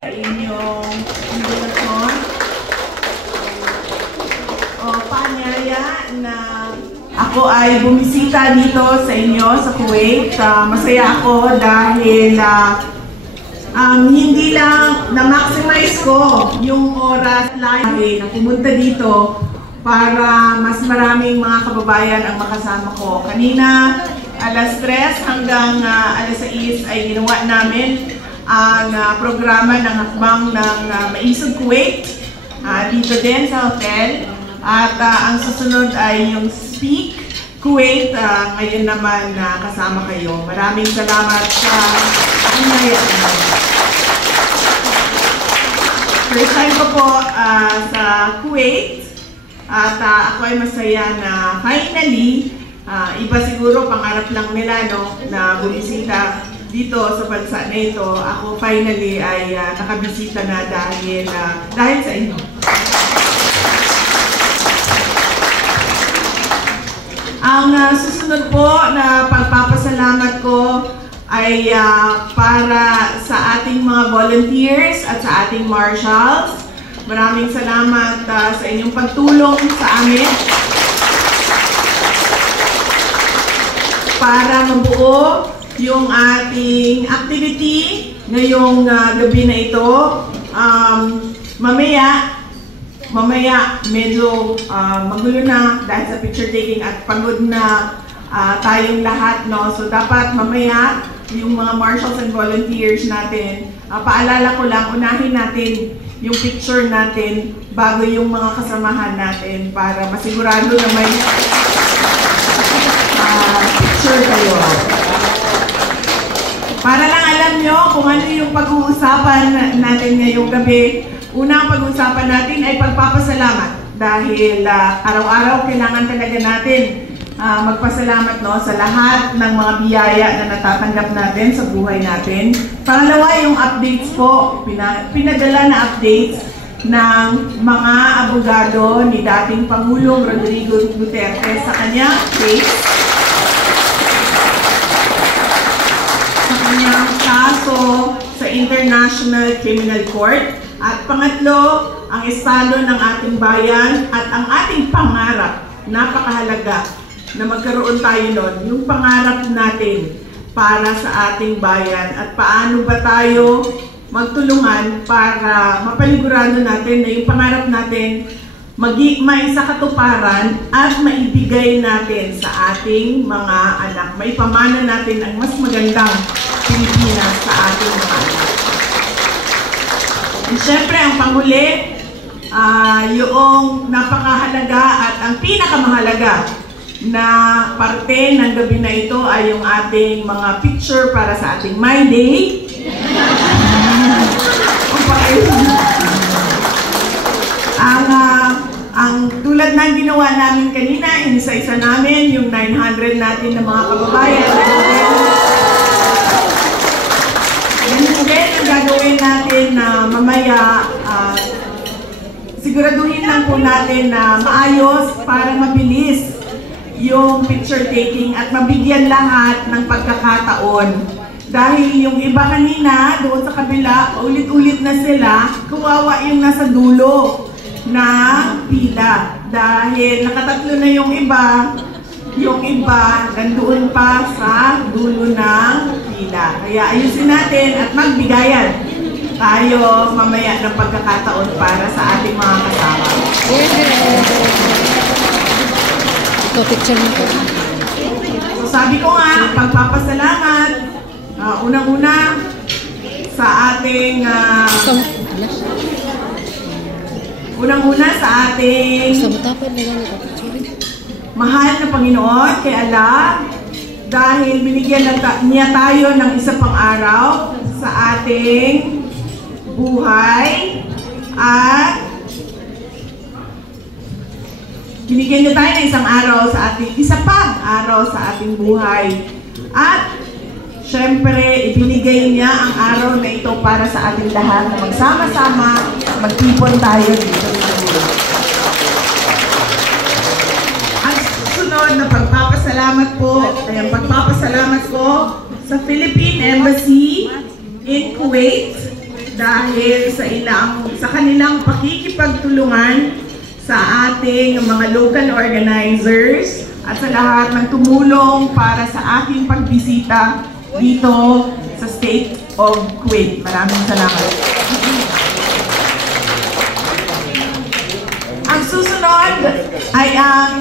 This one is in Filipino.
Inyong invitation o paanyaya na ako ay bumisita dito sa inyo sa Kuwait. Masaya ako dahil hindi lang na-maximize ko yung oras live na pumunta dito para mas maraming mga kababayan ang makasama ko. Kanina, alas 3 hanggang alas 6 ay ginawa namin ang programa ng hakbang ng Maisog Kuwait dito din sa hotel. At ang susunod ay yung Speak Kuwait. Ngayon naman kasama kayo. Maraming salamat sa pagkakataon. First time ko po sa Kuwait. At ako ay masaya na finally, iba siguro pangarap lang nila na bumisita dito sa bansa na ito. Ako finally ay nakabisita na dahil sa inyo. Ang susunod po na pagpapasalamat ko ay para sa ating mga volunteers at sa ating marshals. Maraming salamat sa inyong pagtulong sa amin para mabuo yung ating activity ngayong gabi na ito. Mamaya medyo magulo na dahil sa picture taking at pagod na tayong lahat, no? So dapat mamaya yung mga marshals and volunteers natin, paalala ko lang, unahin natin yung picture natin bago yung mga kasamahan natin para masigurado na may picture kayo. Para lang alam nyo kung ano yung pag-uusapan natin ngayong gabi. Unang pag-uusapan natin ay pagpapasalamat. Dahil araw-araw kailangan talaga natin magpasalamat sa lahat ng mga biyaya na natatanggap natin sa buhay natin. Pangalawa, yung updates po. Pinadala na updates ng mga abogado ni dating Pangulong Rodrigo Duterte sa kanyang case. Kaso sa International Criminal Court. At pangatlo, ang estado ng ating bayan at ang ating pangarap, napakahalaga na magkaroon tayo nun, yung pangarap natin para sa ating bayan at paano ba tayo magtulungan para mapanigurado natin na yung pangarap natin maisakatuparan at maibigay natin sa ating mga anak. Maipamana natin ang mas magandang Pilipinas sa ating mga anak. And syempre, ang panghuli, yung napakahalaga at ang pinakamahalaga na parte ng gabi na ito ay yung ating mga picture para sa ating My Day. Ang tulad ng ginawa namin kanina, inisa-isa namin yung 900 natin na mga kababayan. Yan din ang gagawin natin na mamaya. Siguraduhin lang po natin na maayos para mabilis yung picture taking at mabigyan lahat ng pagkakataon. Dahil yung iba kanina, doon sa kabila, ulit-ulit na sila, kawawa yung nasa dulo na pila. Dahil nakatatlo na yung iba nandoon pa sa dulo ng pila. Kaya ayusin natin at magbigayan tayo mamaya ng pagkakataon para sa ating mga kasama. Ito, picture mo po. So sabi ko nga, pagpapasalamat, unang-una sa ating mahal na Panginoon kay Allah dahil binigyan niya tayo ng isa pang araw sa ating buhay at binigyan niyo tayo ng isa pang araw sa ating buhay. At syempre, ibinigay niya ang araw na ito para sa ating lahat na magsama-sama, magtipon tayo dito sa mundo. Ang susunod na pagpapasalamat ko sa Philippine Embassy in Kuwait dahil sa kanilang pakikipagtulungan sa ating mga local organizers at sa lahat ng tumulong para sa aking pagbisita dito sa State of Kuwait. Maraming salamat. Ang susunod ay ang